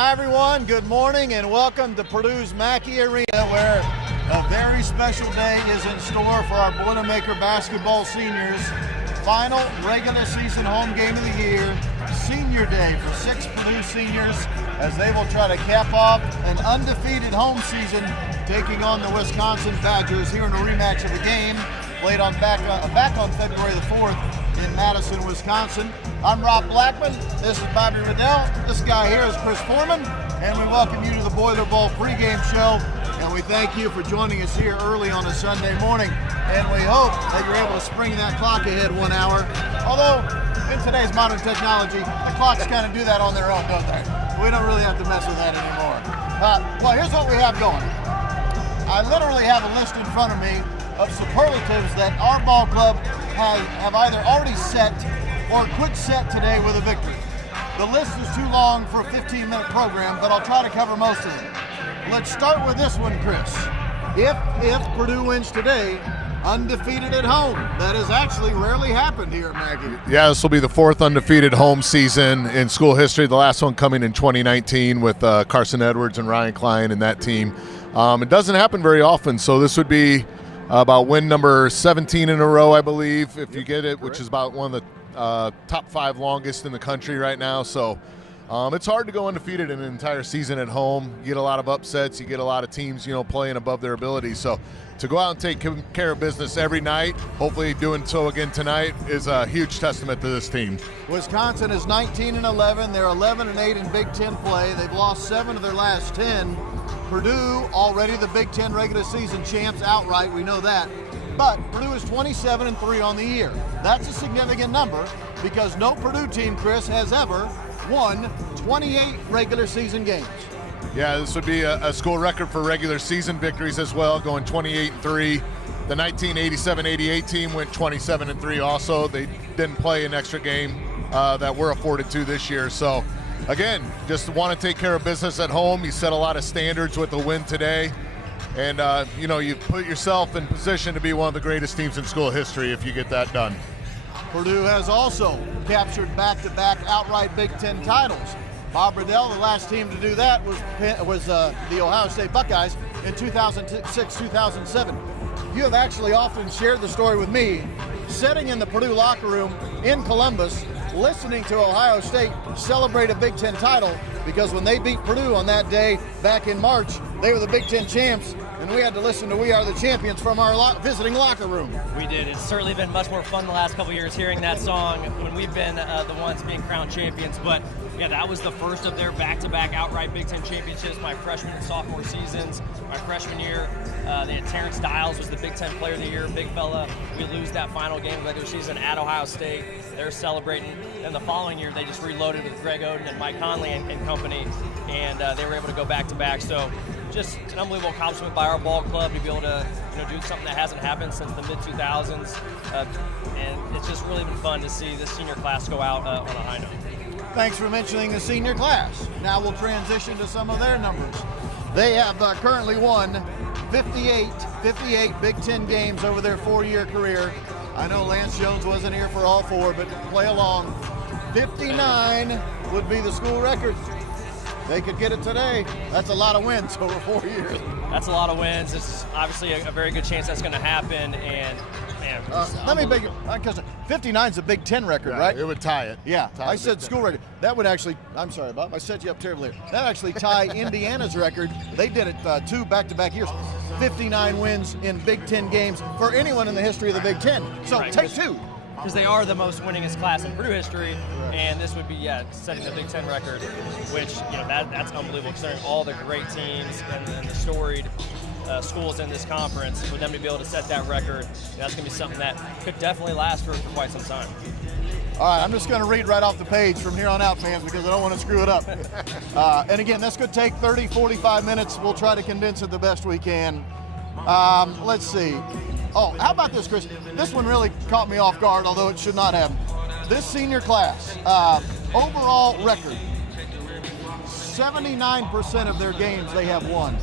Hi everyone, good morning and welcome to Purdue's Mackey Arena, where a very special day is in store for our Boilermaker basketball seniors. Final regular season home game of the year, Senior Day for 6 Purdue seniors, as they will try to cap off an undefeated home season, taking on the Wisconsin Badgers here in a rematch of the game, played on back on February the 4th in Madison, Wisconsin. I'm Rob Blackman, this is Bobby Riddell, this guy here is Chris Forman, and we welcome you to the BoilerBall pregame show, and we thank you for joining us here early on a Sunday morning, and we hope that you're able to spring that clock ahead 1 hour, although in today's modern technology, the clocks kind of do that on their own, don't they? We don't really have to mess with that anymore. Well, here's what we have going. I literally have a list in front of me of superlatives that our ball club have either already set or could set today with a victory. The list is too long for a 15-minute program, but I'll try to cover most of them. Let's start with this one, Chris. If Purdue wins today, undefeated at home. That has actually rarely happened here at Mackey. Yeah, this will be the 4th undefeated home season in school history. The last one coming in 2019 with Carson Edwards and Ryan Klein and that team. It doesn't happen very often, so this would be about win number 17 in a row, I believe, if you get it, which is about one of the top 5 longest in the country right now. So it's hard to go undefeated in an entire season at home. You get a lot of upsets. You get a lot of teams, playing above their abilities. So to go out and take care of business every night, hopefully doing so again tonight, is a huge testament to this team. Wisconsin is 19-11. They're 11-8 in Big Ten play. They've lost 7 of their last 10. Purdue, already the Big Ten regular season champs outright, we know that. But Purdue is 27-3 on the year. That's a significant number because no Purdue team, Chris, has ever won 28 regular season games. Yeah, this would be a school record for regular season victories as well, going 28-3. The 1987-88 team went 27-3 also. They didn't play an extra game that we're afforded to this year. So again, just want to take care of business at home. You set a lot of standards with the win today. And, you put yourself in position to be one of the greatest teams in school history if you get that done. Purdue has also captured back-to-back outright Big Ten titles. Bob Riddell, the last team to do that, was the Ohio State Buckeyes in 2006-2007. You have actually often shared the story with me, sitting in the Purdue locker room in Columbus, listening to Ohio State celebrate a Big Ten title, because when they beat Purdue on that day back in March, they were the Big Ten champs, and we had to listen to We Are the Champions from our visiting locker room. We did. It's certainly been much more fun the last couple years hearing that song when we've been the ones being crowned champions. But yeah, that was the first of their back-to-back outright Big Ten championships my freshman and sophomore seasons. My freshman year, they had Terrence Dials was the Big Ten Player of the Year, big fella. We lose that final game of regular season at Ohio State. They're celebrating. And the following year, they just reloaded with Greg Oden and Mike Conley and company, and they were able to go back-to-back. So just an unbelievable accomplishment by our ball club to be able to do something that hasn't happened since the mid-2000s. And it's just really been fun to see this senior class go out on a high note. Thanks for mentioning the senior class. Now we'll transition to some of their numbers. They have currently won 58 Big Ten games over their 4-year career. I know Lance Jones wasn't here for all 4, but play along. 59 would be the school record. They could get it today. That's a lot of wins over 4 years. That's a lot of wins. It's obviously a very good chance that's going to happen. And man, let me beg you, because 59 is a Big Ten record, right? It would tie it. Yeah, I said school record. That would actually, I'm sorry, Bob, I set you up terribly. That actually tie Indiana's record. They did it 2 back-to-back years. 59 wins in Big Ten games for anyone in the history of the Big Ten. So right. Take 2. Because they are the most winningest class in Purdue history, and this would be, setting the Big Ten record, which, that's unbelievable considering all the great teams and the storied schools in this conference. For them to be able to set that record, that's going to be something that could definitely last for quite some time. All right, I'm just going to read right off the page from here on out, fans, because I don't want to screw it up. And again, this could take 30, 45 minutes. We'll try to condense it the best we can. Let's see. Oh, how about this, Chris? This one really caught me off guard, although it should not have. This senior class, overall record, 79% of their games they have won.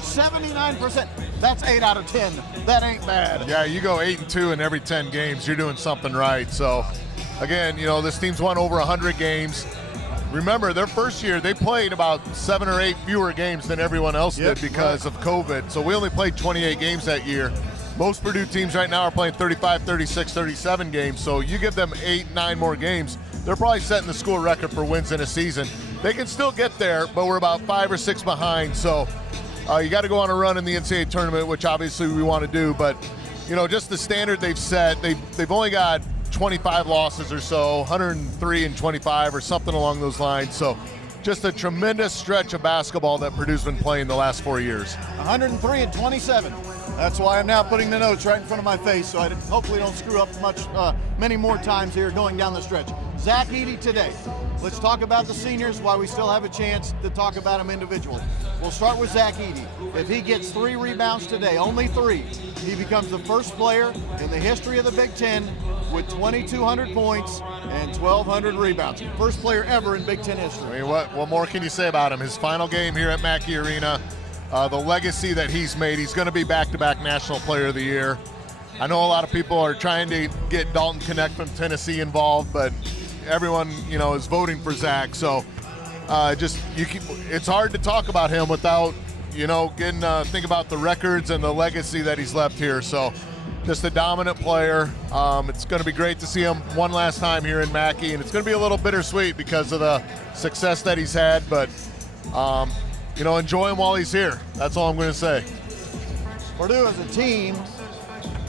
79%. That's 8 out of 10. That ain't bad. Yeah, you go 8-2 in every 10 games, you're doing something right. So, again, this team's won over 100 games. remember, their first year, they played about 7 or 8 fewer games than everyone else did because of COVID. So we only played 28 games that year. Most Purdue teams right now are playing 35, 36, 37 games. So you give them 8, 9 more games, they're probably setting the school record for wins in a season. They can still get there, but we're about 5 or 6 behind. So you got to go on a run in the NCAA tournament, which obviously we want to do. But, just the standard they've set, they've only got 25 losses or so, 103 and 25 or something along those lines. So just a tremendous stretch of basketball that Purdue's been playing the last 4 years. 103 and 27. That's why I'm now putting the notes right in front of my face, so I hopefully don't screw up many more times here going down the stretch. Zach Keady today. Let's talk about the seniors while we still have a chance to talk about them individually. We'll start with Zach Keady. If he gets 3 rebounds today, only 3, he becomes the first player in the history of the Big Ten with 2,200 points and 1,200 rebounds. First player ever in Big Ten history. I mean, what more can you say about him? His final game here at Mackey Arena, the legacy that he's made. He's going to be back-to-back National Player of the Year. I know a lot of people are trying to get Dalton Connect from Tennessee involved, but everyone, is voting for Zach. So it's hard to talk about him without, getting think about the records and the legacy that he's left here. So just a dominant player. It's going to be great to see him one last time here in Mackey, and it's going to be a little bittersweet because of the success that he's had, but enjoy him while he's here. That's all I'm going to say. Purdue as a team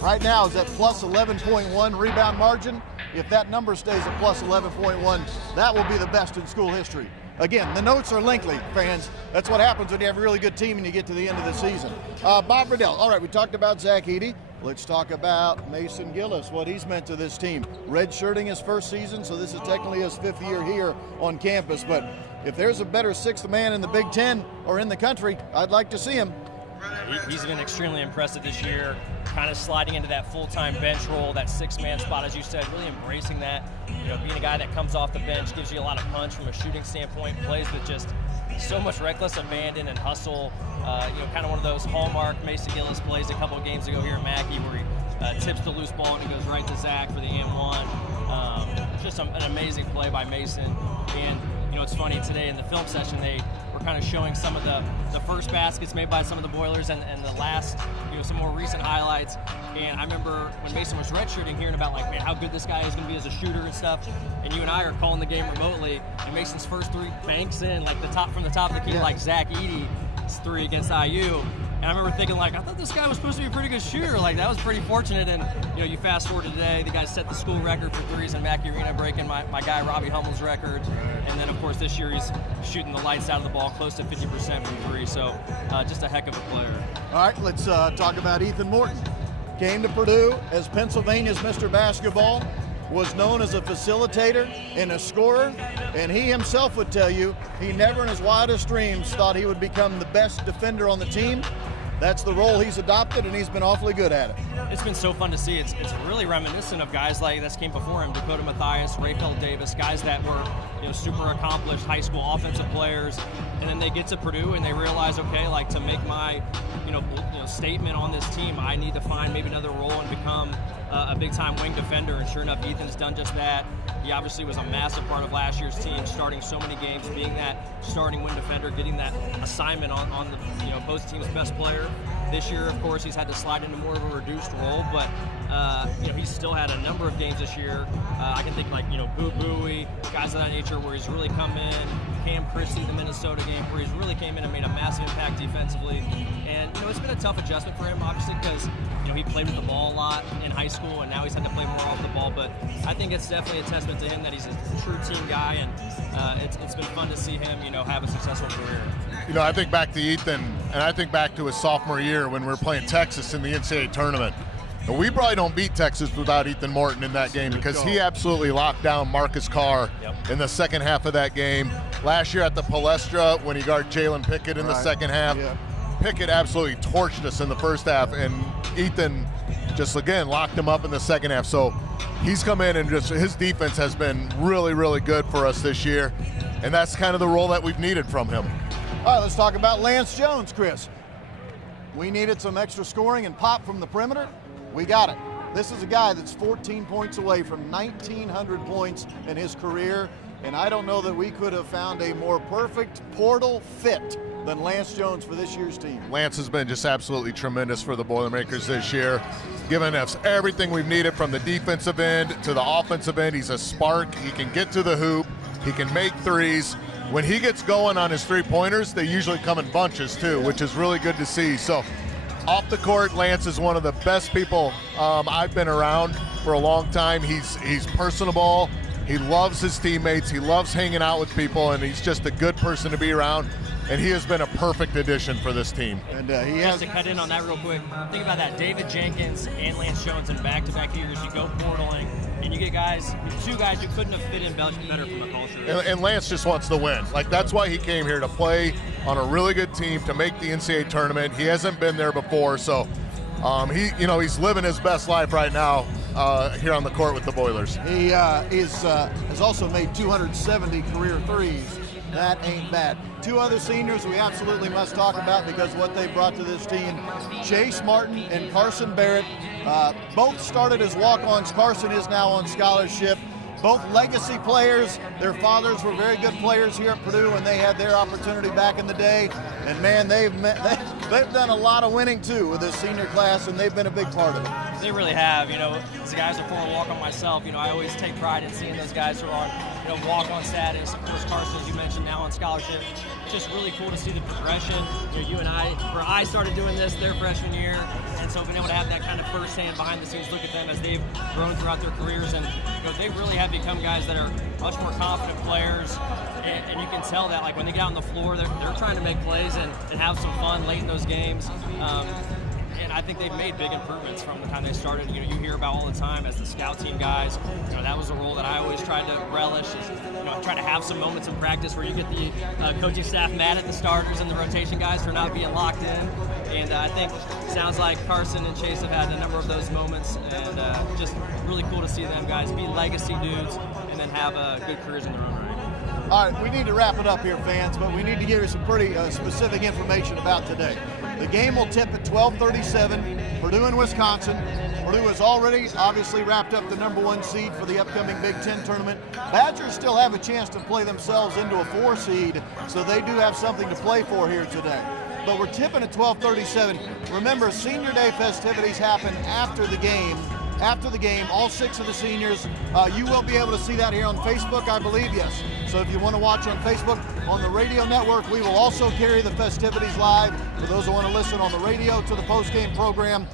right now is at plus 11.1 rebound margin. If that number stays at plus 11.1, that will be the best in school history. Again, the notes are lengthy, fans. That's what happens when you have a really good team and you get to the end of the season. Bob Riddell. All right, we talked about Zach Keady. Let's talk about Mason Gillis, what he's meant to this team. Redshirting his first season, so this is technically his 5th year here on campus. But if there's a better 6th man in the Big Ten or in the country, I'd like to see him. He's been extremely impressive this year, kind of sliding into that full-time bench role, that 6-man spot, as you said, really embracing that. Being a guy that comes off the bench, gives you a lot of punch from a shooting standpoint, plays with just so much reckless abandon and hustle. Kind of one of those hallmark Mason Gillis plays a couple of games ago here in Mackey where he tips the loose ball and he goes right to Zach for the and-1. Just an amazing play by Mason. And, it's funny, today in the film session, they were kind of showing some of the first baskets made by some of the Boilers and the last, some more recent highlights. And I remember when Mason was redshirting, hearing about, man, how good this guy is going to be as a shooter and stuff. And you and I are calling the game remotely, and Mason's first 3 banks in, from the top of the key, like Zach Eady's 3 against IU. And I remember thinking, I thought this guy was supposed to be a pretty good shooter. That was pretty fortunate. And, you fast forward to today, the guy set the school record for 3s in Mackey Arena, breaking my guy Robbie Hummel's record. And then, of course, this year he's shooting the lights out of the ball, close to 50% from 3. So just a heck of a player. All right, let's talk about Ethan Morton. Came to Purdue as Pennsylvania's Mr. Basketball, was known as a facilitator and a scorer, and he himself would tell you he never in his wildest dreams thought he would become the best defender on the team. That's the role he's adopted, and he's been awfully good at it. It's been so fun to see. It's really reminiscent of guys like that came before him, Dakota Mathias, Rayfeld Davis, guys that were super accomplished high school offensive players, and then they get to Purdue and they realize, okay, to make my statement on this team, I need to find maybe another role and become a big-time wing defender, and sure enough, Ethan's done just that. He obviously was a massive part of last year's team, starting so many games, being that starting wing defender, getting that assignment on the opposing team's best player. This year, of course, he's had to slide into more of a reduced role, but he's still had a number of games this year. I can think Boo Buie, guys of that nature, where he's really come in. Cam Christie, the Minnesota game, where he's really came in and made a massive impact defensively. And it's been a tough adjustment for him, obviously, because he played with the ball a lot in high school, and now he's had to play more off the ball. But I think it's definitely a testament to him that he's a true team guy, and it's been fun to see him, have a successful career. I think back to Ethan, and I think back to his sophomore year when we were playing Texas in the NCAA tournament. And we probably don't beat Texas without Ethan Morton in that game because he absolutely locked down Marcus Carr in the second half of that game. Last year at the Palestra when he guarded Jalen Pickett in the second half. Pickett absolutely torched us in the first half, and Ethan just, again, locked him up in the second half. So he's come in and just his defense has been really, really good for us this year, and that's kind of the role that we've needed from him. All right, let's talk about Lance Jones, Chris. We needed some extra scoring and pop from the perimeter. We got it. This is a guy that's 14 points away from 1,900 points in his career. and I don't know that we could have found a more perfect portal fit than Lance Jones for this year's team. Lance has been just absolutely tremendous for the Boilermakers this year, giving us everything we've needed from the defensive end to the offensive end. He's a spark. He can get to the hoop. He can make threes. When he gets going on his three-pointers, they usually come in bunches too, which is really good to see. So off the court, Lance is one of the best people I've been around for a long time. He's personable. He loves his teammates. He loves hanging out with people, and he's just a good person to be around. And he has been a perfect addition for this team. And he has to cut in on that real quick. Think about that. David Jenkins and Lance Jones in back-to-back years. You go portaling, and you get two guys who couldn't have fit in better from a culture. And Lance just wants to win. Like, that's why he came here, to play on a really good team, to make the NCAA tournament. He hasn't been there before, so he's living his best life right now here on the court with the Boilers. He has also made 270 career threes. That ain't bad. Two other seniors we absolutely must talk about because of what they brought to this team. Chase Martin and Carson Barrett both started as walk-ons. Carson is now on scholarship. Both legacy players. Their fathers were very good players here at Purdue when they had their opportunity back in the day. And man, they've done a lot of winning too with this senior class, and they've been a big part of it. They really have. As a guy who's a former walk-on myself, I always take pride in seeing those guys who are on, walk-on status. Of course, Carson, as you mentioned, now on scholarship. It's just really cool to see the progression. You and I started doing this their freshman year, and so being able to have that kind of first-hand, behind-the-scenes look at them as they've grown throughout their careers, and they really have become guys that are much more confident players. And you can tell that, like, when they get out on the floor, they're trying to make plays and have some fun late in those games. And I think they've made big improvements from the time they started. You hear about all the time as the scout team guys. That was a role that I always tried to relish. Try to have some moments in practice where you get the coaching staff mad at the starters and the rotation guys for not being locked in. And I think it sounds like Carson and Chase have had a number of those moments, and just really cool to see them guys be legacy dudes and then have good careers in their own right. All right, we need to wrap it up here, fans, but we need to give you some pretty specific information about today. The game will tip at 12:37, Purdue and Wisconsin. Purdue has already obviously wrapped up the #1 seed for the upcoming Big Ten tournament. Badgers still have a chance to play themselves into a 4 seed, so they do have something to play for here today. But we're tipping at 12:37. Remember, Senior Day festivities happen after the game. After the game, all 6 of the seniors, you will be able to see that here on Facebook, I believe, yes. So if you want to watch on Facebook, on the radio network, we will also carry the festivities live for those who want to listen on the radio to the post-game program.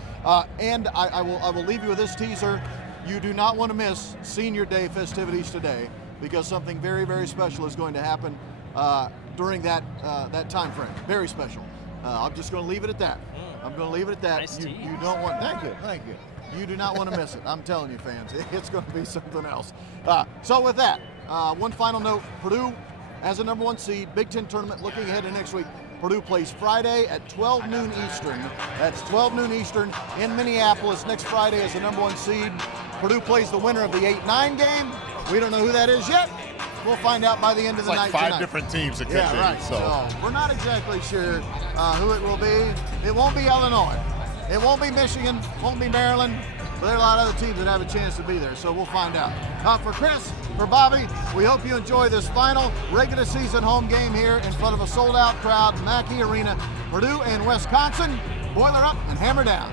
And I will leave you with this teaser. You do not want to miss Senior Day festivities today because something very, very special is going to happen during that time frame. Very special. I'm just going to leave it at that. I'm going to leave it at that. Nice you don't want. Thank you. You do not want to miss it. I'm telling you, fans, it's going to be something else. So with that, one final note: Purdue, as a #1 seed, Big Ten tournament. Looking ahead to next week, Purdue plays Friday at 12 noon Eastern. That's 12 noon Eastern in Minneapolis next Friday as the #1 seed. Purdue plays the winner of the 8-9 game. We don't know who that is yet. We'll find out by the end of the night. It's like 5 tonight. different teams that could be. Right. So we're not exactly sure who it will be. It won't be Illinois. It won't be Michigan. Won't be Maryland. But there are a lot of other teams that have a chance to be there. So we'll find out. For Chris, for Bobby, we hope you enjoy this final regular season home game here in front of a sold-out crowd, Mackey Arena. Purdue and Wisconsin, boiler up and hammer down.